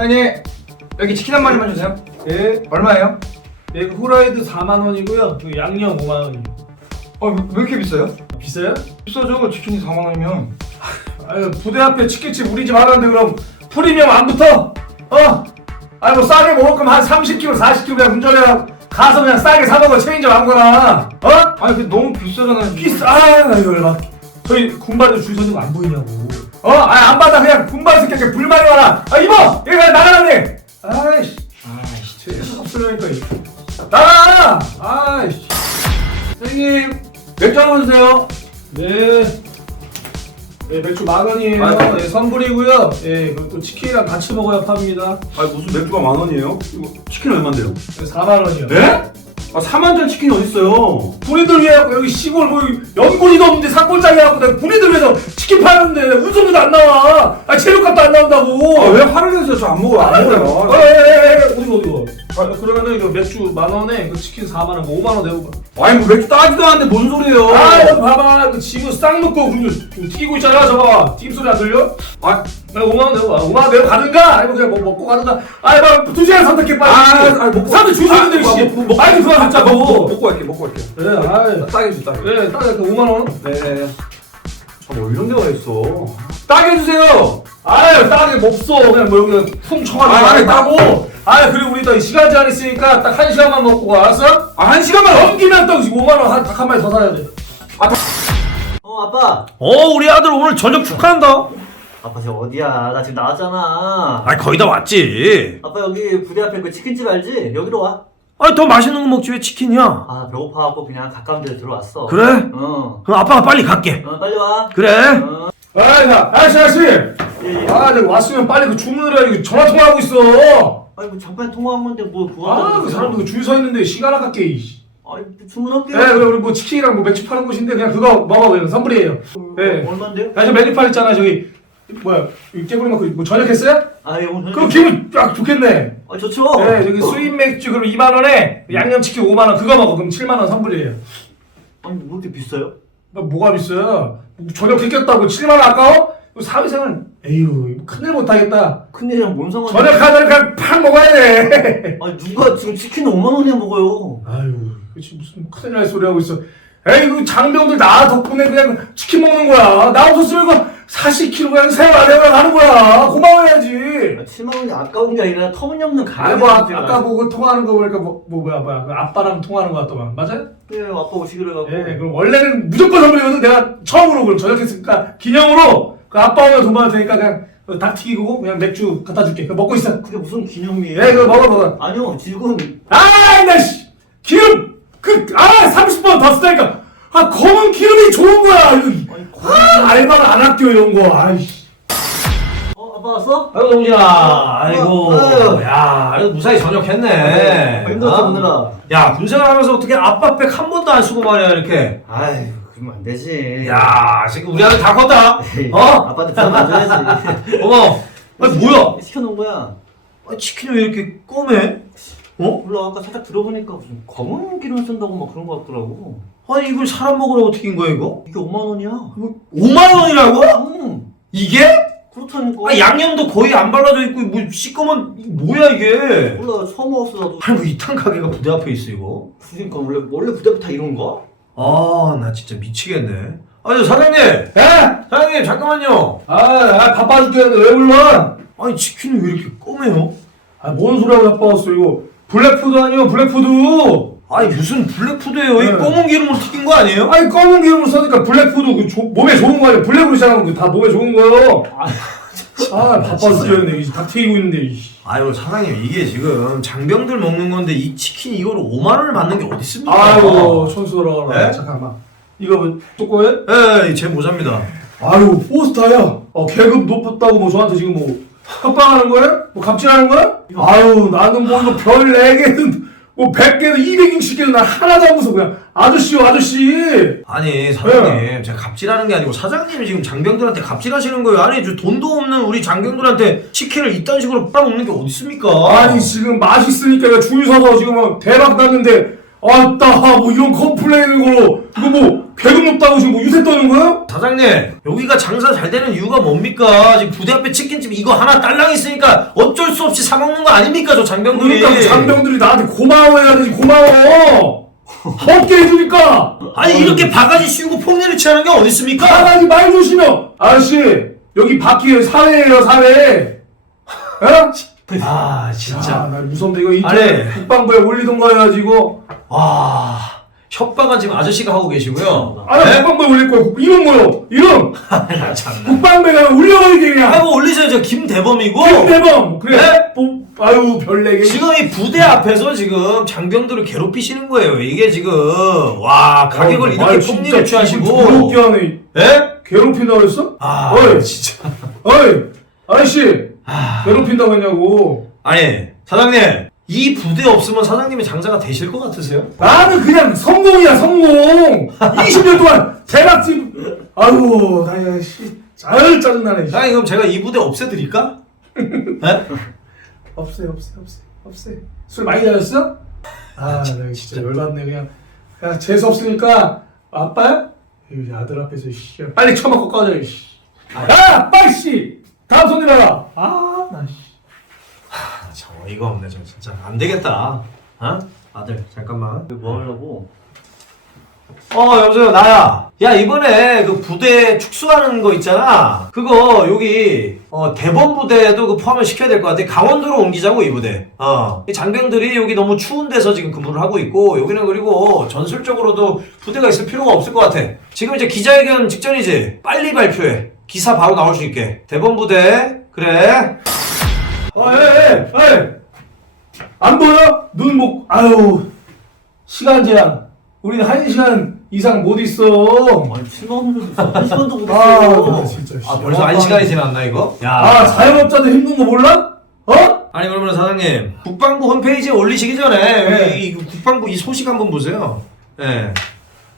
사장님 여기 치킨 한 마리만 주세요. 예, 얼마예요? 예, 그 후라이드 4만 원이고요. 그 양념 5만 원이요. 어, 왜, 왜 이렇게 비싸요? 비싸요? 비싸죠. 치킨이 4만 원이면. 아유, 부대 앞에 치킨집 우리 집 하는데 그럼 프리미엄 안 붙어? 어? 아니 뭐 싸게 먹을 거면 한 30kg, 40kg 그냥 운전해 가서 그냥 싸게 사 먹어 체인점 아무거나. 어? 아니 그 너무 비싸잖아요. 비싸. 아, 나 이거 얼마? 저희 군바들 줄 서는 거 안 보이냐고. 어? 아니 안 받아 그냥 군바 새끼 불만이 많아. 아 이모, 여기 나가라네. 아이씨. 아이씨, 재수 없으려니까. 나가! 아이씨. 사장님 맥주 한번 주세요. 네. 네, 맥주 만 원이에요. 아이고. 네, 선불이고요. 예, 그또 치킨이랑 같이 먹어야 팝니다. 아니 무슨 맥주가 만 원이에요? 이거 치킨 얼마인데요? 네, 4만 원이요. 네? 아 4만짜리 치킨이 어딨어요? 군인들 위해 갖고 여기 시골 뭐 연골이도 없는데 산골짜기 갖고 내가 군인들 위해서 치킨 파는데 운송비도 안 나와. 아 재료값도 안 나온다고. 아 왜 화를 내세요? 저안 먹어요 안 어, 먹어요 예. 어디가 어디가? 아, 그러면은 이거 맥주 만 원에 그 치킨 4만 원, 뭐 5만 원 내고 가. 아니 뭐 맥주 따지도 않는데 뭔 소리예요 아, 여기 봐봐. 그 지금 쌍 넣고 그리고 튀기고 있잖아. 저거 튀김 소리 안 들려? 아, 나 5만 원 내고 가. 5만 원 내고 가든가 아니면 그냥 뭐 먹고 가든가. 아이 봐두 시간 선택해 빨리. 아, 아, 먹고- 사람들 줄 서는데 아, 씨. 먹고- 먹고- 아이 그만 아, 듣자고. 먹고, 먹고 갈게 먹고 갈게 그래, 아이. 싸게 주 싸게 그래, 딱그 5만 원. 네. 저뭐 이런 데가 있어 싸게 해주세요 아유, 싸게 없어. 그냥 뭐 여기 풍 쳐가지고 아, 아이, 아, 따고. 아이, 그리고 우리 또 시간 제한 있으니까 딱 한 시간만 먹고 가. 알았어? 아 한 시간만 넘기면 또 5만 원닭한 마리 더 사야 돼. 어 아빠 어 우리 아들 오늘 저녁 축하한다 아빠 저 어디야 나 지금 나왔잖아 아니 거의 다 왔지 아빠 여기 부대 앞에 그 치킨집 알지? 여기로 와아 아니 더 맛있는 거 먹지 왜 치킨이야 배고파갖고 그냥 가까운 데 들어왔어 그래? 어, 그럼 아빠가 빨리 갈게 어 빨리 와 그래 어. 아이, 나, 아저씨, 아저씨. 예, 예. 아, 내가 왔으면 빨리 그 주문을 해. 이거 전화 통화하고 있어. 아니 뭐 잠깐 통화한 건데 뭐 그거 아, 그 사람도 줄 서 있는데 시간 아깝게. 이씨. 아니 뭐 주문할게 네, 그래, 우리 뭐 치킨이랑 뭐 맥주 파는 곳인데 그냥 그거 먹어, 그냥 선불이에요. 네. 얼만데요? 야, 저 메뉴판 있잖아, 저기. 뭐야, 이 깨구리 먹고 뭐 저녁 했어요? 아 예, 오늘 그럼 기분 쫙 좋겠네. 아 좋죠 네, 저기 수입 맥주 그럼 2만 원에 양념치킨 5만 원 그거 먹어. 그럼 7만 원 선불이에요. 아니 뭐 이렇게 비싸요? 뭐, 뭐가 비싸요? 저녁 시켰다고 7만 원 아까워? 사회생활 에휴 큰일 못하겠다. 큰일이랑 뭔 상관이야 저녁 하자를 그냥 팍 먹어야 돼. 아니 누가 지금 치킨을 5만 원이나 먹어요 아유, 그치 무슨 큰일 날 소리 하고 있어. 에이, 그 장병들 나 덕분에 그냥 치킨 먹는 거야. 나 없었으면 이거 40kg 그냥 해라 가는 거야. 고마워야지. 아, 7만 원이 아까운 게 아니라 터무니없는 가격이 뭐 아, 아까 보고 통화하는 거 보니까 뭐, 뭐 뭐야 뭐야 그 아빠랑 통화하는 거 같더만 맞아요? 예 아빠 오시기로 해갖고 예, 그럼 원래는 무조건 선물이거든. 내가 처음으로 그럼 저녁했으니까 기념으로 그 아빠 오면 돈 받을 테니까 그냥 그닭 튀기고 그냥 맥주 갖다 줄게. 그거 먹고 있어. 그게 무슨 기념이에요? 예, 그거 먹어 먹어. 아니요 지금 아, 나 씨. 기름 그 아 30번 더 쓰다니까. 아 검은 기름이 좋은 거야. 이거. 아니 아 알바를 안 아껴 이런 거. 아이씨. 어 아빠 왔어? 아이고 동진아 아이고 아유. 야 이거 무사히 전역했네 힘들었지 어? 오느라 야 군생활 하면서 어떻게 아빠 백 한 번도 안 쓰고 말이야 이렇게 아이 그러면 안 되지 야 지금 우리 아들 다 컸다 에이, 어? 아빠한테 부담 안 줘야지 어머 아니 뭐야 시켜놓은 거야 아니, 치킨이 왜 이렇게 꼬매? 어? 몰라 아까 살짝 들어보니까 무슨 검은 기름 쓴다고 막 그런 거 같더라고 아니 이걸 사람 먹으라고 튀긴 거야 이거? 이게 5만 원이야 5만 원이라고? 응 이게? 그렇다니까 아 양념도 거의 안 발라져 있고 뭐 시꺼먼 이게 뭐야 이게 몰라 처음 먹었어 나도 아니 뭐 이탄 가게가 부대 앞에 있어 이거? 그러니까 원래 원래 부대 다 이런 거? 아 나 진짜 미치겠네 아니 사장님 예? 사장님 잠깐만요 아, 아 바빠 죽겠는데 왜 불러? 아니 치킨이 왜 이렇게 꼬매요? 아, 뭔 소리하고 바빠왔어 이거. 블랙푸드 아니야 블랙푸드. 아니 무슨 블랙푸드예요 이 네. 검은 기름으로 튀긴 거 아니에요? 아니 검은 기름을 써니까 블랙푸드 그 조- 몸에 좋은 거 아니야? 블랙으로 시작하면 그다 몸에 좋은 거요. 아 바빠 죽겠네. 이닭 튀기고 있는데. 이씨. 아유 사장님 이게 지금 장병들 먹는 건데 이 치킨 이거를 5만 원을 받는 게 어디 있습니까? 아이고 천수 돌아가라. 네? 잠깐만. 이거 뭐 조금해? 예, 제 모자입니다. 아유 포스타야. 어 계급 높았다고 뭐 저한테 지금 뭐 협박하는 거야? 뭐 갑질하는 거야? 아유 나는 뭐 이거 별 4개든 뭐 100개든 260개든 나 하나도 안 무서워 그냥 아저씨요 아저씨. 아니 사장님 네. 제가 갑질하는 게 아니고 사장님이 지금 장병들한테 갑질하시는 거예요. 아니 저 돈도 없는 우리 장병들한테 치킨을 이딴 식으로 빨아먹는 게 어디 있습니까? 아니 지금 맛있으니까 내가 줄 서서 지금 막 대박 났는데 아따 뭐 이런 컴플레인을 걸어 이거 뭐 계급 높다고 지금 뭐 유세 떠는 거야? 사장님 여기가 장사 잘 되는 이유가 뭡니까? 지금 부대 앞에 치킨집 이거 하나 딸랑 있으니까 어쩔 수 없이 사 먹는 거 아닙니까 저 장병들이? 그러니까 장병들이 나한테 고마워해야 되지 고마워 먹게 해주니까 아니 이렇게 바가지 씌우고 폭리를 취하는 게 어디 있습니까? 강아지 말 조심해 아저씨 여기 바퀴에 사회예요 사회 어? 아 진짜 아, 나 무섭다 이거 아니. 인터넷 국방부에 올리던가 해야지 이거 와 협박은 지금 아저씨가 하고 계시고요. 아, 나 네? 국방부에 올릴 거야 이름 뭐요 이름 아, 참나. 가면 올려버리게 그냥 올리세요 저 김대범이고 김대범 그래 네? 뭐, 아유 별내게 지금 이 부대 앞에서 지금 장병들을 괴롭히시는 거예요. 이게 지금 와 가격을 어, 이렇게 폭리를 취하시고 더럽게 하네 예? 괴롭힌다고 했어? 아 어이. 진짜 어이 아저씨 아. 괴롭힌다고 했냐고 아니 사장님 이 부대 없으면 사장님이 장사가 되실 것 같으세요? 나는 그냥 성공이야 성공 20년 동안 제작진 아유 나야 씨잘 짜증나네 씨. 사장님 그럼 제가 이 부대 없애드릴까? 예? 없애 없애 없애 없애 술 많이 다녔어? 아 내가 진짜 열받네 그냥 야 재수 없으니까 아빠야? 이 아들 앞에서 씨 빨리 처먹고 꺼져 씨. 야 빨리 씨 다음 손님 봐라 아나 씨. 저 어이가 없네 저 진짜. 안 되겠다. 어? 아들 잠깐만. 뭐 하려고? 어 여보세요 나야. 야 이번에 그 부대 축소하는 거 있잖아. 그거 여기 어 대범 부대도 그 포함을 시켜야 될 것 같아. 강원도로 옮기자고 이 부대. 어이 장병들이 여기 너무 추운 데서 지금 근무를 하고 있고 여기는 그리고 전술적으로도 부대가 있을 필요가 없을 것 같아. 지금 이제 기자회견 직전이지? 빨리 발표해. 기사 바로 나올 수 있게. 대범 부대 그래 아, 에, 에, 에. 안 보여? 눈, 목, 아유. 시간 제한. 우리는 한 시간 이상 못 있어. 아니 술 먹는 데도 한 시간도 못 아, 했어. 나 진짜. 씨. 아 벌써 한 시간이 지났나 이거? 야 아, 자영업자들 힘든 거 몰라? 어? 아니 그러면 사장님 국방부 홈페이지에 올리시기 전에 네. 여기 이 국방부 이 소식 한번 보세요. 예.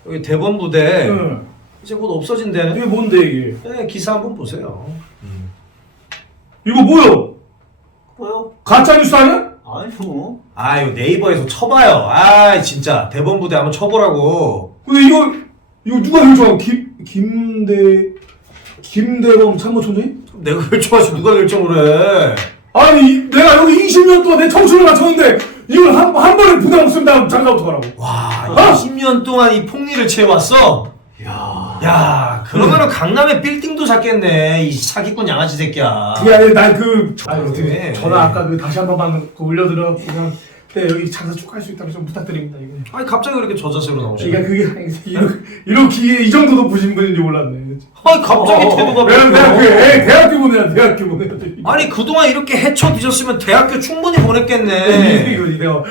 여기 대범 부대 응. 이제 곧 없어진대는. 이게 뭔데, 이게? 네, 기사 한번 보세요. 이거 뭐야? 뭐요? 가짜 뉴스 아니야? 아니요. 아 이거 네이버에서 쳐봐요. 아 진짜 대범 부대 한번 쳐보라고. 근데 이거, 이거 누가 결정하고, 김, 김대, 김대범 참모총장이? 내가 결정하지 누가 결정을 해? 아니, 이- 내가 여기 20년 동안 내 청춘을 바쳤는데, 이걸 한, 한 번에 부담 없으면 장사 어떡하라고. 와 어? 20년 동안 이 폭리를 채워왔어. 야. 야 그러면은 강남에 빌딩도 샀겠네 이 사기꾼 양아치 새끼야. 그게 아니라 난그 아니? 어떻게 전화 아까 그 다시 한 번만 그 올려드려 그냥 네 여기 장사 쭉할수 있다면 좀 부탁드립니다 이거. 아니 갑자기 이렇게 저 자세로 나오시네. 그러니까 그게 이렇게 이렇게 이 정도 높으신 분인지 몰랐네. 아니 갑자기 태도가 내가 내가 그 바뀌어. 애 대학교 보내야 대학교 보내야 돼. 아니 그동안 이렇게 헤쳐 뒤졌으면 대학교 충분히 이거 보냈겠네. 이거 내가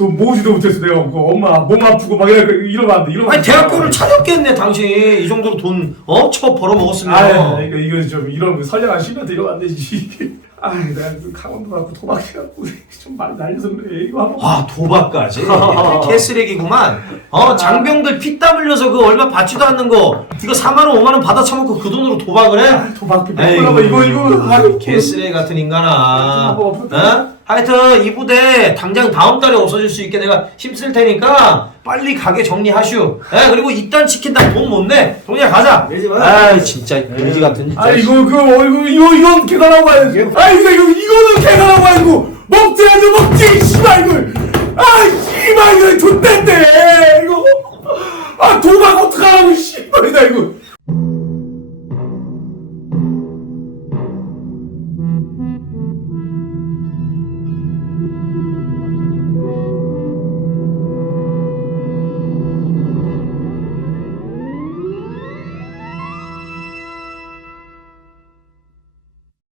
돈 모으지도 못해서 내가 그 엄마 몸 아프고 막 이러 이러면 안 돼. 이러면 아니 안 돼. 대학교를 차렸겠네 당신 이 정도로 돈어쳐 벌어 먹었으면. 아 이거 이거 좀 이런 거 선량한 시민한테 이러면 안 되지. 아 내가 그 강원도 갖고 도박해갖고 좀 많이 날려서 그래 이거 한번. 아 도박까지 개쓰레기구만 어 장병들 피땀 흘려서 그 얼마 받지도 않는 거 이거 4만원 5만원 받아 처먹고 그 돈으로 도박을 해? 도박 에이구, 이거 이거 아유, 개쓰레기 같은 인간아 뭐, 뭐, 어? 하여튼 이 부대 당장 다음 달에 없어질 수 있게 내가 힘쓸 테니까 빨리 가게 정리하슈. 에 예, 그리고 이딴 치킨당 돈 못 내. 동이야 가자. 내지 마. 아 진짜 네. 돼지 같은 아 이거 그 이거 이거 이건 계산하고 가야 아 이거 이거 이거는 계산하고 가야 고 먹지 않는 먹지 씨발 이거. 아 씨발 이거 존댓대 이거. 아 도박 어떡하라고 씨발이다 이거.